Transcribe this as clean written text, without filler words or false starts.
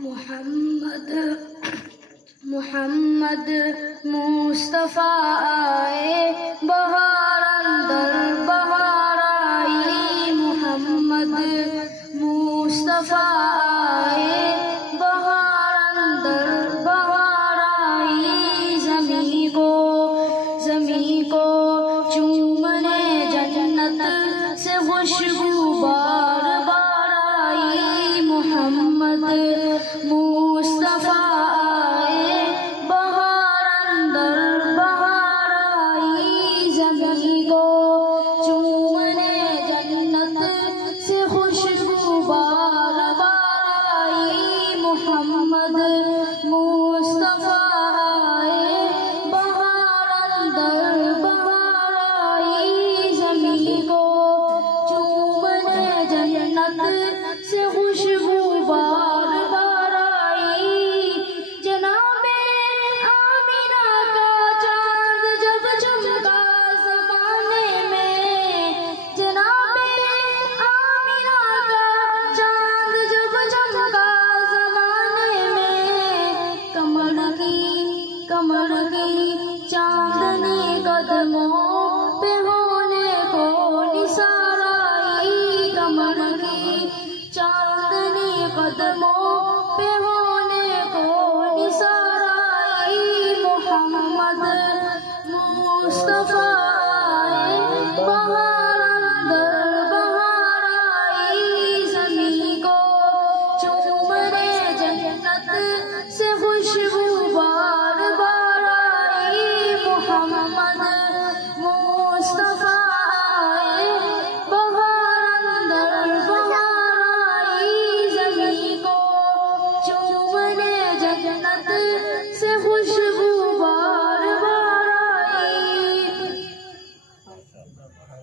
محمد محمد مصطفیٰ آئے بہار اندر بہار آئی، محمد مصطفیٰ آئے بہار اندر بہار آئی، زمین کو چومنے جنت سے خوشبو بار بار آئی، محمد مصطفیٰ آئے بہار اندر بہار آئی، زمین کو چومنے جنت سے خوشبو بار بار آئی، محمد مصطفیٰ آئے بہار اندر بہار آئی، زمین کو چومنے جنت سے خوشبو بار بار آئی، جناب آمینہ کا چاند جب چمکا زمانے میں، جناب آمینہ کا چاند جب چمکا زمانے میں، کمر کی چاندنی قدموں پہ ہونے کو نثار آئی، کمر کی چاندنی قدموں